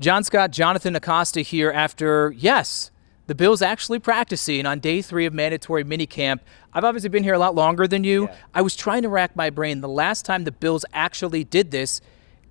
John Scott, Jonathan Acosta here after, yes, the Bills actually practicing on day 3 of mandatory minicamp. I've obviously been here a lot longer than you. Yeah. I was trying to rack my brain the last time the Bills actually did this,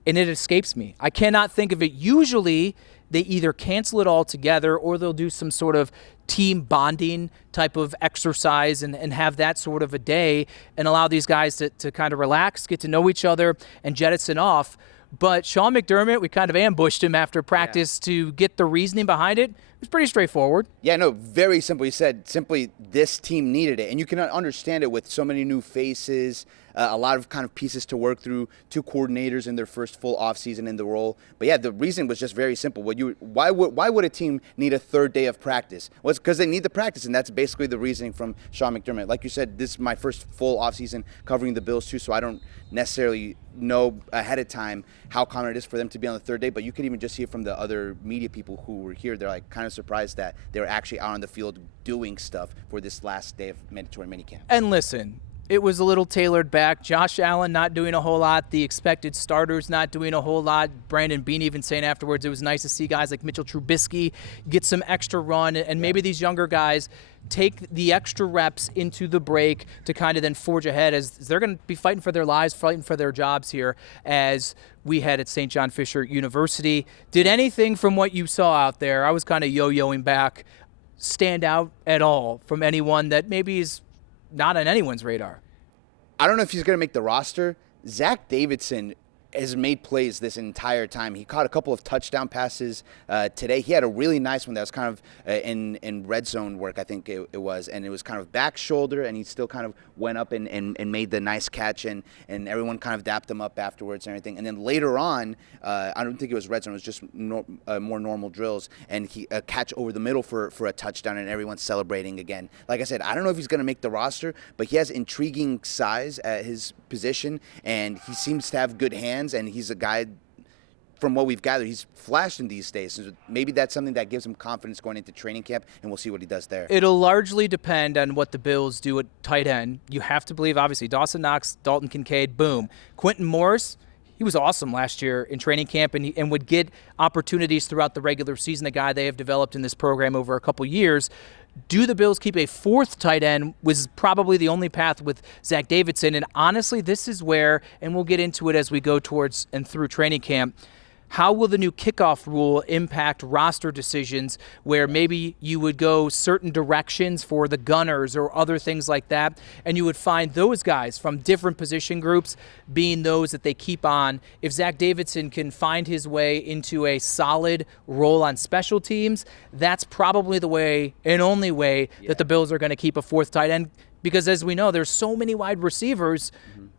and it escapes me. I cannot think of it. Usually, they either cancel it all together or they'll do some sort of team bonding type of exercise and have that sort of a day and allow these guys to kind of relax, get to know each other, and jettison off. But Sean McDermott, we kind of ambushed him after practice to get the reasoning behind it. It was pretty straightforward. Yeah, no, very simple. He said simply this team needed it. And you can understand it with so many new faces, a lot of kind of pieces to work through, 2 coordinators in their first full offseason in the role. But yeah, the reason was just very simple. Why would a team need a 3rd day of practice? Well, it's because they need the practice, and that's basically the reasoning from Sean McDermott. Like you said, this is my first full offseason covering the Bills too, so I don't necessarily know ahead of time how common it is for them to be on the 3rd day, but you could even just see it from the other media people who were here. They're like kind of surprised that they were actually out on the field doing stuff for this last day of mandatory minicamp. And listen, it was a little tailored back. Josh Allen not doing a whole lot. The expected starters not doing a whole lot. Brandon Beane even saying afterwards it was nice to see guys like Mitchell Trubisky get some extra run, and maybe these younger guys take the extra reps into the break to kind of then forge ahead as they're going to be fighting for their lives, fighting for their jobs here as we head at St. John Fisher University. Did anything from what you saw out there, I was kind of yo-yoing back, stand out at all from anyone that maybe is not on anyone's radar? I don't know if he's going to make the roster. Zach Davidson has made plays this entire time. He caught a couple of touchdown passes today. He had a really nice one that was kind of in red zone work, I think it was, and it was kind of back shoulder, and he still kind of went up and made the nice catch, and everyone kind of dapped him up afterwards and everything. And then later on, I don't think it was red zone, it was just more normal drills, and he a catch over the middle for a touchdown, and everyone's celebrating again. Like I said, I don't know if he's going to make the roster, but he has intriguing size at his position, and he seems to have good hands, and he's a guy, from what we've gathered, he's flashed in these days. So maybe that's something that gives him confidence going into training camp, and we'll see what he does there. It'll largely depend on what the Bills do at tight end. You have to believe, obviously, Dawson Knox, Dalton Kincaid, boom. Quentin Morris, he was awesome last year in training camp and would get opportunities throughout the regular season, a guy they have developed in this program over a couple years. Do the Bills keep a 4th tight end was probably the only path with Zach Davidson. And honestly, this is where, and we'll get into it as we go towards and through training camp, how will the new kickoff rule impact roster decisions where maybe you would go certain directions for the gunners or other things like that, and you would find those guys from different position groups being those that they keep on. If Zach Davidson can find his way into a solid role on special teams, that's probably the way and only way that the Bills are going to keep a 4th tight end, because as we know, there's so many wide receivers.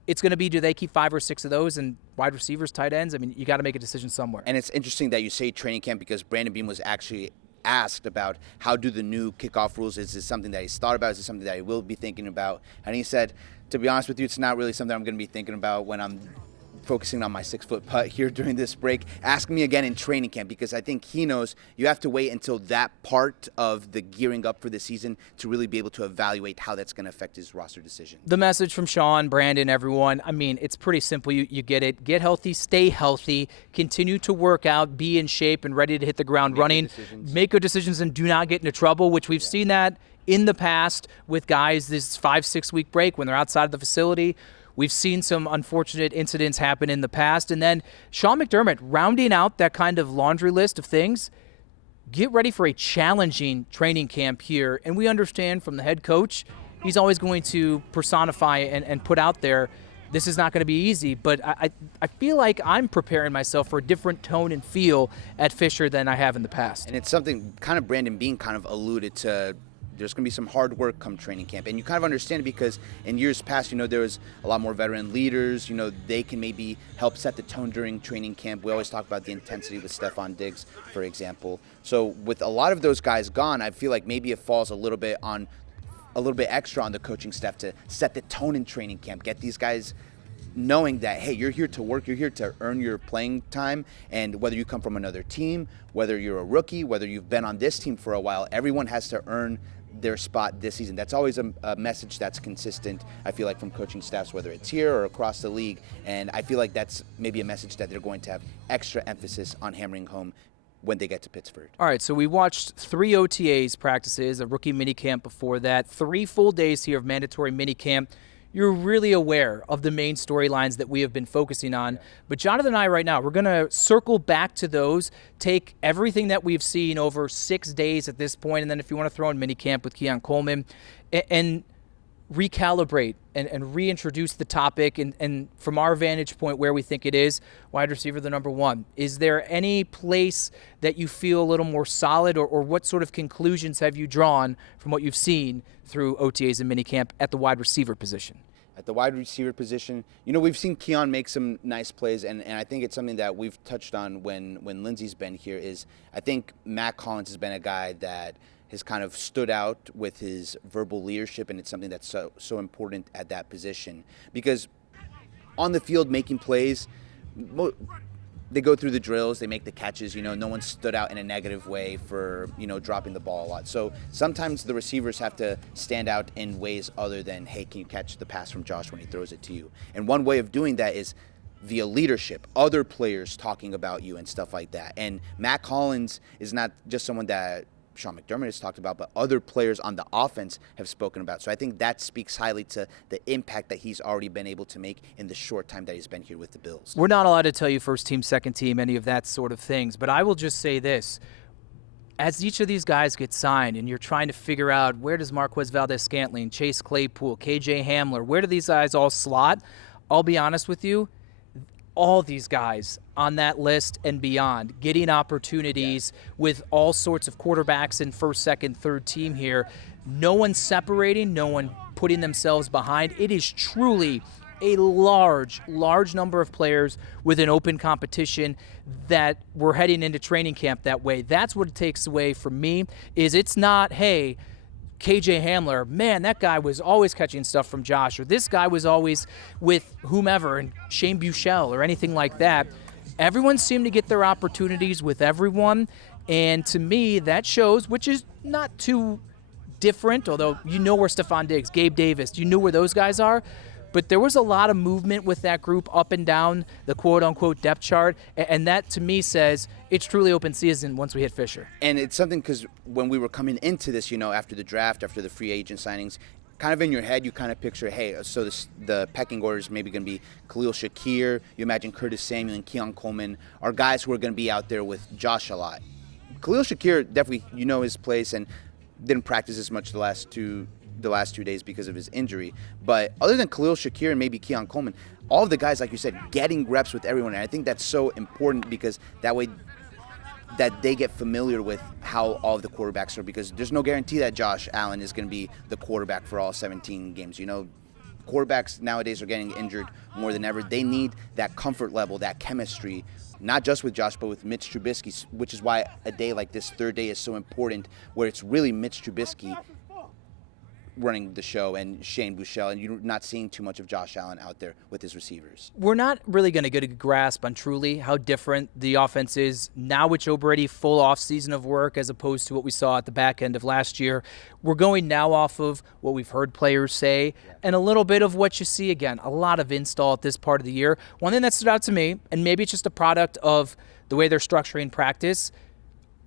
It's going to be, do they keep 5 or 6 of those, and wide receivers, tight ends? I mean, you got to make a decision somewhere. And it's interesting that you say training camp, because Brandon Beane was actually asked about how do the new kickoff rules, is this something that he's thought about, is this something that he will be thinking about? And he said, to be honest with you, it's not really something I'm going to be thinking about when I'm focusing on my 6-foot putt here during this break. Ask me again in training camp, because I think he knows you have to wait until that part of the gearing up for the season to really be able to evaluate how that's going to affect his roster decision. The message from Sean, Brandon, everyone, I mean, it's pretty simple. You get it. Get healthy, stay healthy, continue to work out, be in shape and ready to hit the ground running. Make good decisions and do not get into trouble, which we've seen that in the past with guys this 5-6 week break when they're outside of the facility. We've seen some unfortunate incidents happen in the past. And then Sean McDermott rounding out that kind of laundry list of things. Get ready for a challenging training camp here. And we understand from the head coach, he's always going to personify and put out there, this is not going to be easy. But I feel like I'm preparing myself for a different tone and feel at Fisher than I have in the past. And it's something kind of Brandon Beane kind of alluded to. There's going to be some hard work come training camp. And you kind of understand it because in years past, there was a lot more veteran leaders. They can maybe help set the tone during training camp. We always talk about the intensity with Stephon Diggs, for example. So with a lot of those guys gone, I feel like maybe it falls a little bit extra on the coaching staff to set the tone in training camp. Get these guys knowing that, hey, you're here to work, you're here to earn your playing time, and whether you come from another team, whether you're a rookie, whether you've been on this team for a while, everyone has to earn their spot this season. That's always a message that's consistent, I feel like, from coaching staffs, whether it's here or across the league. And I feel like that's maybe a message that they're going to have extra emphasis on hammering home when they get to Pittsburgh. All right, so we watched 3 OTAs practices, a rookie minicamp before that, 3 full days here of mandatory minicamp. You're really aware of the main storylines that we have been focusing on. Yeah. But Jonathan and I right now, we're going to circle back to those, take everything that we've seen over 6 days at this point, and then if you want to throw in minicamp with Keon Coleman, and recalibrate and reintroduce the topic and from our vantage point where we think it is, wide receiver the number 1. Is there any place that you feel a little more solid, or what sort of conclusions have you drawn from what you've seen through OTAs and minicamp at the wide receiver position? At the wide receiver position, we've seen Keon make some nice plays, and I think it's something that we've touched on when Lindsey's been here is I think Matt Collins has been a guy that has kind of stood out with his verbal leadership, and it's something that's so important at that position. Because on the field making plays, they go through the drills, they make the catches, no one stood out in a negative way for, dropping the ball a lot. So sometimes the receivers have to stand out in ways other than, hey, can you catch the pass from Josh when he throws it to you? And one way of doing that is via leadership, other players talking about you and stuff like that. And Matt Collins is not just someone that Sean McDermott has talked about, but other players on the offense have spoken about. So I think that speaks highly to the impact that he's already been able to make in the short time that he's been here with the Bills. We're not allowed to tell you first team, second team, any of that sort of things, but I will just say this. As each of these guys get signed and you're trying to figure out where does Marquez Valdez-Scantling, Chase Claypool, KJ Hamler, where do these guys all slot, I'll be honest with you, all these guys on that list and beyond, getting opportunities with all sorts of quarterbacks in first, second, third team here. No one separating, no one putting themselves behind. It is truly a large number of players with an open competition that we're heading into training camp that way. That's what it takes away from me, is it's not, hey, KJ Hamler, man, that guy was always catching stuff from Josh, or this guy was always with whomever, and Shane Buechele or anything like that. Everyone seemed to get their opportunities with everyone, and to me, that shows, which is not too different, although you know where Stephon Diggs, Gabe Davis, you know where those guys are, but there was a lot of movement with that group up and down the quote-unquote depth chart, and that to me says it's truly open season once we hit Fisher. And it's something because when we were coming into this, after the draft, after the free agent signings, kind of in your head you kind of picture, hey, so the pecking order is maybe going to be Khalil Shakir, you imagine Curtis Samuel and Keon Coleman are guys who are going to be out there with Josh a lot. Khalil Shakir definitely, his place and didn't practice as much the last two days because of his injury. But other than Khalil Shakir and maybe Keon Coleman, all of the guys, like you said, getting reps with everyone. And I think that's so important because that way that they get familiar with how all of the quarterbacks are, because there's no guarantee that Josh Allen is going to be the quarterback for all 17 games. Quarterbacks nowadays are getting injured more than ever. They need that comfort level, that chemistry, not just with Josh, but with Mitch Trubisky, which is why a day like this, third day, is so important, where it's really Mitch Trubisky running the show and Shane Buechele, and you're not seeing too much of Josh Allen out there with his receivers. We're not really going to get a grasp on truly how different the offense is now with Joe Brady, full off season of work, as opposed to what we saw at the back end of last year. We're going now off of what we've heard players say and a little bit of what you see again, a lot of install at this part of the year. One thing that stood out to me, and maybe it's just a product of the way they're structuring practice,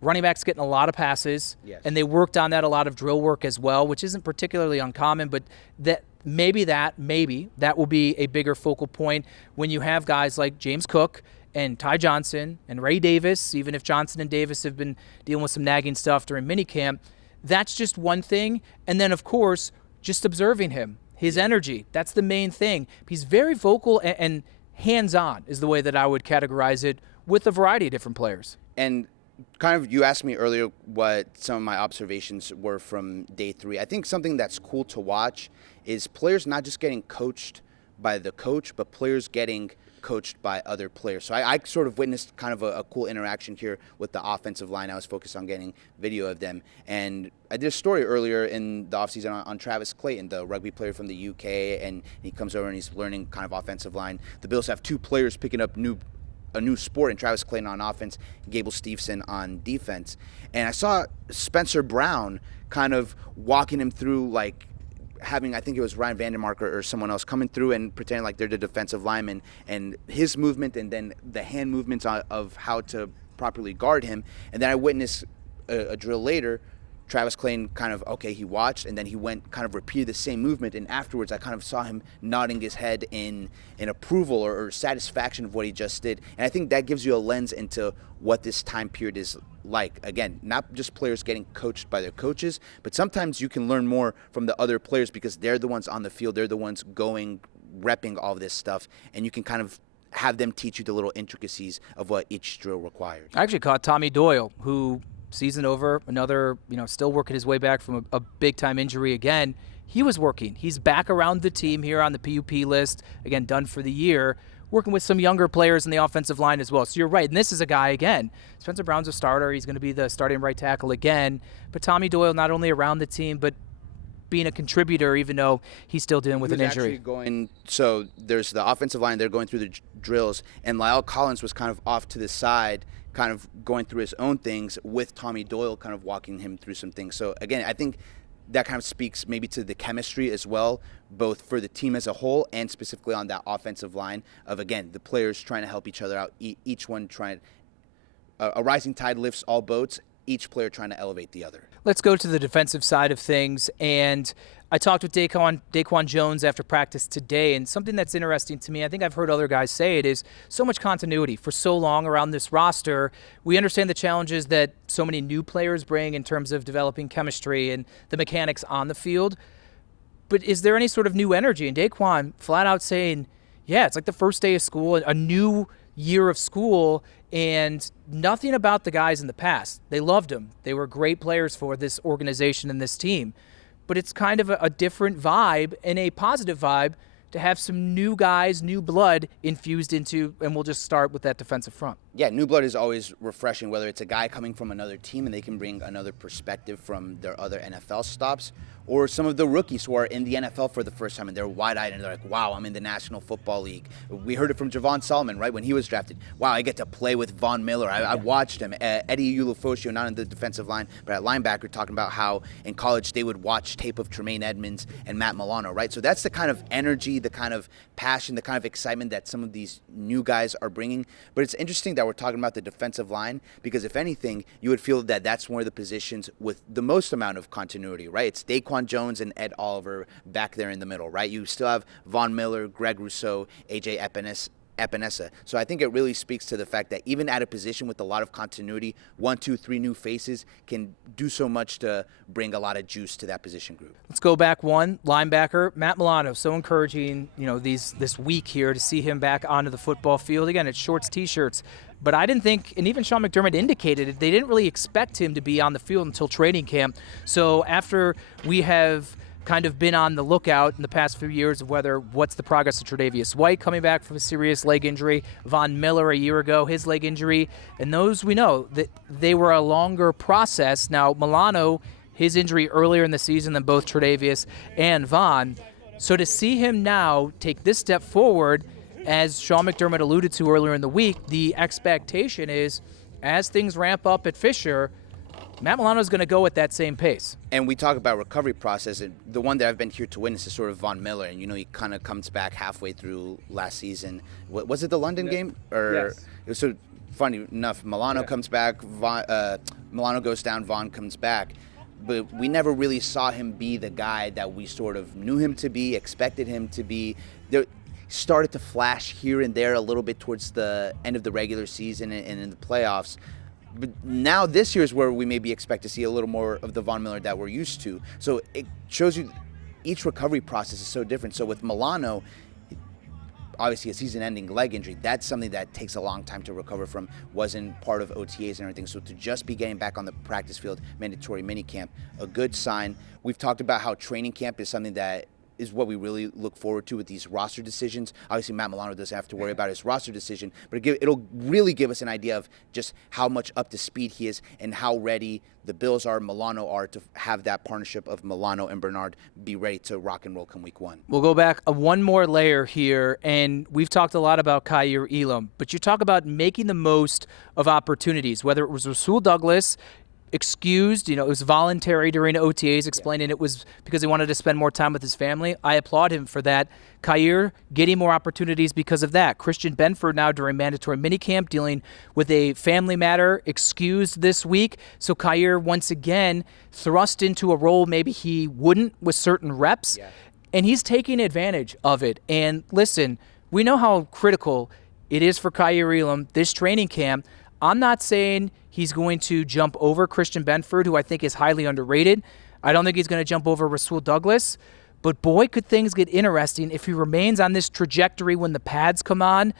running backs getting a lot of passes, and they worked on that, a lot of drill work as well, which isn't particularly uncommon, but that maybe that will be a bigger focal point when you have guys like James Cook and Ty Johnson and Ray Davis, even if Johnson and Davis have been dealing with some nagging stuff during minicamp. That's just one thing. And then, of course, just observing him, his energy. That's the main thing. He's very vocal and hands-on is the way that I would categorize it, with a variety of different players. And kind of, you asked me earlier what some of my observations were from day 3. I think something that's cool to watch is players not just getting coached by the coach, but players getting coached by other players. So I sort of witnessed kind of a cool interaction here with the offensive line. I was focused on getting video of them. And I did a story earlier in the offseason on Travis Clayton, the rugby player from the UK, and he comes over and he's learning kind of offensive line. The Bills have 2 players picking up a new sport, and Travis Clayton on offense, Gable Steveson on defense. And I saw Spencer Brown kind of walking him through, like having, I think it was Ryan Vandermark or someone else coming through and pretending like they're the defensive lineman, and his movement and then the hand movements of how to properly guard him. And then I witnessed a drill later, Travis Clayton kind of, okay, he watched, and then he went kind of repeated the same movement, and afterwards I kind of saw him nodding his head in approval or satisfaction of what he just did. And I think that gives you a lens into what this time period is like. Again, not just players getting coached by their coaches, but sometimes you can learn more from the other players because they're the ones on the field, they're the ones repping all of this stuff, and you can kind of have them teach you the little intricacies of what each drill requires. I actually caught Tommy Doyle, who season over, another, still working his way back from a big-time injury again. He was working. He's back around the team here on the PUP list, again, done for the year, working with some younger players in the offensive line as well. So you're right, and this is a guy, again, Spencer Brown's a starter. He's going to be the starting right tackle again. But Tommy Doyle not only around the team, but being a contributor, even though he's still dealing with an injury. So there's the offensive line, they're going through the drills, and Lyle Collins was kind of off to the side, kind of going through his own things with Tommy Doyle kind of walking him through some things. So again, I think that kind of speaks maybe to the chemistry as well, both for the team as a whole and specifically on that offensive line of, again, the players trying to help each other out, each one trying, a rising tide lifts all boats, each player trying to elevate the other. Let's go to the defensive side of things, and I talked with Daquan Jones after practice today, and something that's interesting to me, I think I've heard other guys say it, is so much continuity for so long around this roster. We understand the challenges that so many new players bring in terms of developing chemistry and the mechanics on the field, but is there any sort of new energy? And Daquan flat out saying, yeah, it's like the first day of school, a new year of school, and nothing about the guys in the past. They loved them. They were great players for this organization and this team. But it's kind of a different vibe and a positive vibe to have some new guys, new blood infused into, and we'll just start with that defensive front. Yeah, new blood is always refreshing, whether it's a guy coming from another team and they can bring another perspective from their other NFL stops, or some of the rookies who are in the NFL for the first time and they're wide-eyed and they're like, wow, I'm in the National Football League. We heard it from Javon Solomon, right, when he was drafted. Wow, I get to play with Von Miller. I watched him. Eddie Ulofoshio, not on the defensive line, but at linebacker, talking about how in college they would watch tape of Tremaine Edmonds and Matt Milano, right? So that's the kind of energy, the kind of passion, the kind of excitement that some of these new guys are bringing. But it's interesting that we're talking about the defensive line because, if anything, you would feel that that's one of the positions with the most amount of continuity, right? It's Daquan Jones and Ed Oliver back there in the middle, right? You still have Von Miller, Greg Rousseau, AJ Epinesa. So I think it really speaks to the fact that even at a position with a lot of continuity, 1, 2, 3 new faces can do so much to bring a lot of juice to that position group. Let's go back one, linebacker, Matt Milano. So encouraging, this week here to see him back onto the football field. Again, it's shorts, T-shirts. But I didn't think, and even Sean McDermott indicated it, they didn't really expect him to be on the field until training camp. So after we have kind of been on the lookout in the past few years of what's the progress of Tre'Davious White coming back from a serious leg injury, Von Miller a year ago, his leg injury, and those we know that they were a longer process. Now Milano, his injury earlier in the season than both Tre'Davious and Von. So to see him now take this step forward, as Sean McDermott alluded to earlier in the week, the expectation is as things ramp up at Fisher, Matt Milano is going to go at that same pace. And we talk about recovery process, and the one that I've been here to witness is sort of Von Miller, and he kind of comes back halfway through last season. Was it the London game? Yes. It was so funny enough. Milano comes back, Milano goes down, Von comes back. But we never really saw him be the guy that we sort of knew him to be, expected him to be. There started to flash here and there a little bit towards the end of the regular season and in the playoffs. But now this year is where we maybe expect to see a little more of the Von Miller that we're used to. So it shows you each recovery process is so different. So with Milano, obviously a season-ending leg injury, that's something that takes a long time to recover from, wasn't part of OTAs and everything. So to just be getting back on the practice field, mandatory minicamp, a good sign. We've talked about how training camp is something that is what we really look forward to with these roster decisions. Obviously, Matt Milano doesn't have to worry about his roster decision, but it'll really give us an idea of just how much up to speed he is and how ready the Bills are, Milano are, to have that partnership of Milano and Bernard be ready to rock and roll come week one. We'll go back one more layer here, and we've talked a lot about Kaiir Elam, but you talk about making the most of opportunities, whether it was Rasul Douglas excused. It was voluntary during OTAs, explaining it was because he wanted to spend more time with his family. I applaud him for that. Kyer getting more opportunities because of that. Christian Benford now during mandatory minicamp dealing with a family matter, excused this week. So Kyer once again thrust into a role maybe he wouldn't with certain reps, and he's taking advantage of it. And listen, we know how critical it is for Kyer Elam this training camp. I'm not saying he's going to jump over Christian Benford, who I think is highly underrated. I don't think he's going to jump over Rasul Douglas. But boy, could things get interesting if he remains on this trajectory when the pads come on,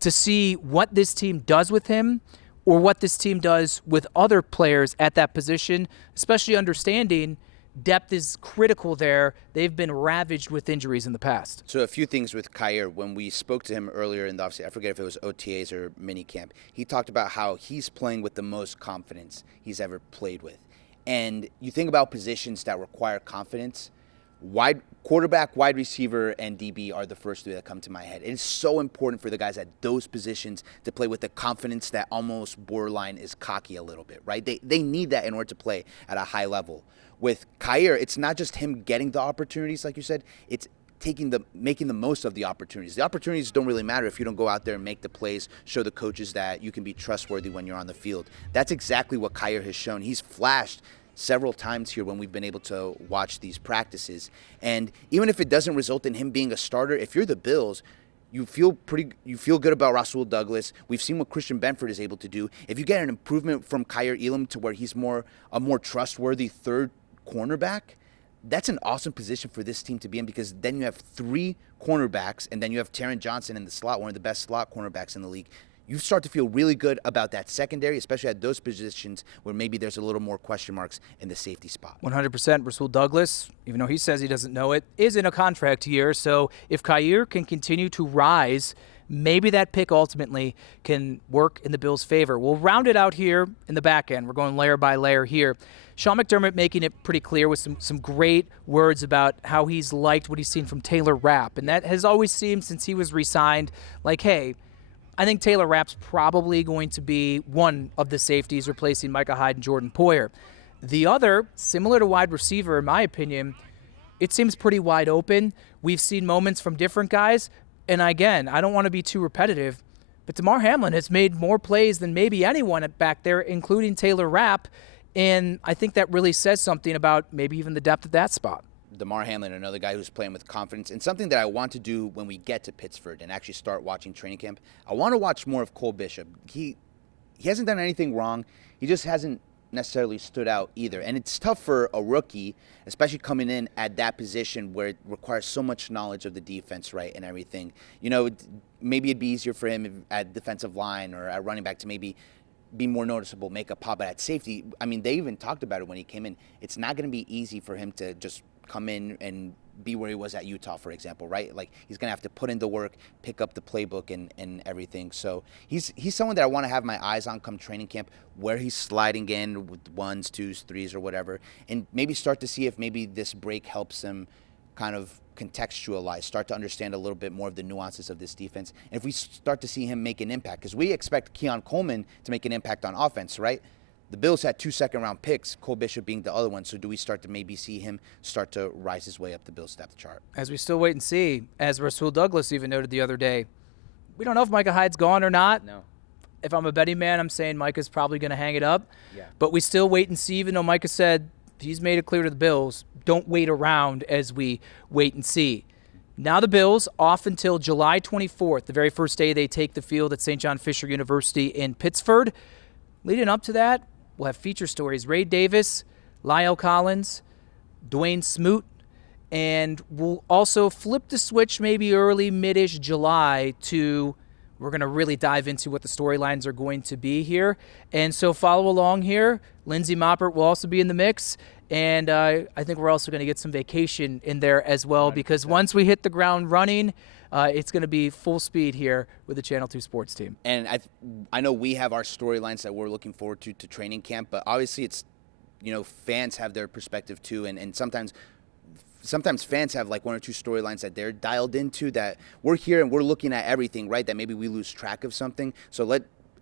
to see what this team does with him or what this team does with other players at that position, especially understanding depth is critical there. They've been ravaged with injuries in the past. So a few things with Kyer. When we spoke to him earlier in the offseason, I forget if it was OTAs or minicamp, he talked about how he's playing with the most confidence he's ever played with. And you think about positions that require confidence, quarterback, wide receiver, and DB are the first three that come to my head. It is so important for the guys at those positions to play with the confidence that almost borderline is cocky a little bit, right? They need that in order to play at a high level. With Kyer, it's not just him getting the opportunities, like you said, it's making the most of the opportunities. The opportunities don't really matter if you don't go out there and make the plays, show the coaches that you can be trustworthy when you're on the field. That's exactly what Kyer has shown. He's flashed several times here when we've been able to watch these practices. And even if it doesn't result in him being a starter, if you're the Bills, you feel good about Rasul Douglas. We've seen what Christian Benford is able to do. If you get an improvement from Kyer Elam to where he's a more trustworthy third cornerback, that's an awesome position for this team to be in, because then you have three cornerbacks, and then you have Taron Johnson in the slot, one of the best slot cornerbacks in the league. You start to feel really good about that secondary, especially at those positions where maybe there's a little more question marks in the safety spot. 100%. Rasul Douglas, even though he says he doesn't know it, is in a contract year. So if Kyer can continue to rise, maybe that pick ultimately can work in the Bills' favor. We'll round it out here in the back end. We're going layer by layer here. Sean McDermott making it pretty clear with some great words about how he's liked what he's seen from Taylor Rapp. And that has always seemed, since he was re-signed, like, hey, I think Taylor Rapp's probably going to be one of the safeties replacing Micah Hyde and Jordan Poyer. The other, similar to wide receiver, in my opinion, it seems pretty wide open. We've seen moments from different guys. And again, I don't want to be too repetitive, but Damar Hamlin has made more plays than maybe anyone back there, including Taylor Rapp. And I think that really says something about maybe even the depth of that spot. Damar Hamlin, another guy who's playing with confidence, and something that I want to do when we get to Pittsford and actually start watching training camp, I want to watch more of Cole Bishop. He hasn't done anything wrong. He just hasn't necessarily stood out either. And it's tough for a rookie, especially coming in at that position where it requires so much knowledge of the defense, right, and everything. Maybe it'd be easier for him at defensive line or at running back to maybe be more noticeable, make a pop. But at safety, I mean, they even talked about it when he came in. It's not going to be easy for him to just come in and be where he was at Utah, for example, right? Like, he's going to have to put in the work, pick up the playbook and everything. So he's someone that I want to have my eyes on come training camp, where he's sliding in with ones, twos, threes, or whatever, and maybe start to see if maybe this break helps him kind of contextualize, start to understand a little bit more of the nuances of this defense. And if we start to see him make an impact, because we expect Keon Coleman to make an impact on offense, right? The Bills had 2 second-round picks, Cole Bishop being the other one. So do we start to maybe see him start to rise his way up the Bills' depth chart? As we still wait and see, as Rasul Douglas even noted the other day, we don't know if Micah Hyde's gone or not. No. If I'm a betting man, I'm saying Micah's probably going to hang it up. Yeah. But we still wait and see, even though Micah said he's made it clear to the Bills, don't wait around as we wait and see. Now the Bills off until July 24th, the very first day they take the field at St. John Fisher University in Pittsford. Leading up to that, we'll have feature stories. Ray Davis, Lyle Collins, Dwayne Smoot, and we'll also flip the switch maybe early, mid-ish July to we're going to really dive into what the storylines are going to be here. And so follow along here. Lindsey Moppert will also be in the mix. And I think we're also going to get some vacation in there as well, 100%. because once we hit the ground running, it's going to be full speed here with the Channel 2 sports team. And I know we have our storylines that we're looking forward to training camp, but obviously it's, fans have their perspective too, and sometimes fans have like one or two storylines that they're dialed into that we're here and we're looking at everything, right, that maybe we lose track of something. So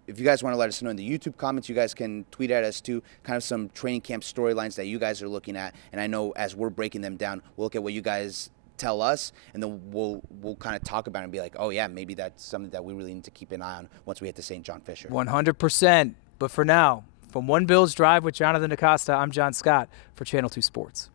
if you guys want to let us know in the YouTube comments, you guys can tweet at us too, kind of some training camp storylines that you guys are looking at. And I know as we're breaking them down, we'll look at what you guys tell us, and then we'll kind of talk about it and be like, oh yeah, maybe that's something that we really need to keep an eye on once we hit the St. John Fisher. 100%. But for now, from One Bills Drive with Jonathan Acosta, I'm John Scott for Channel 2 Sports.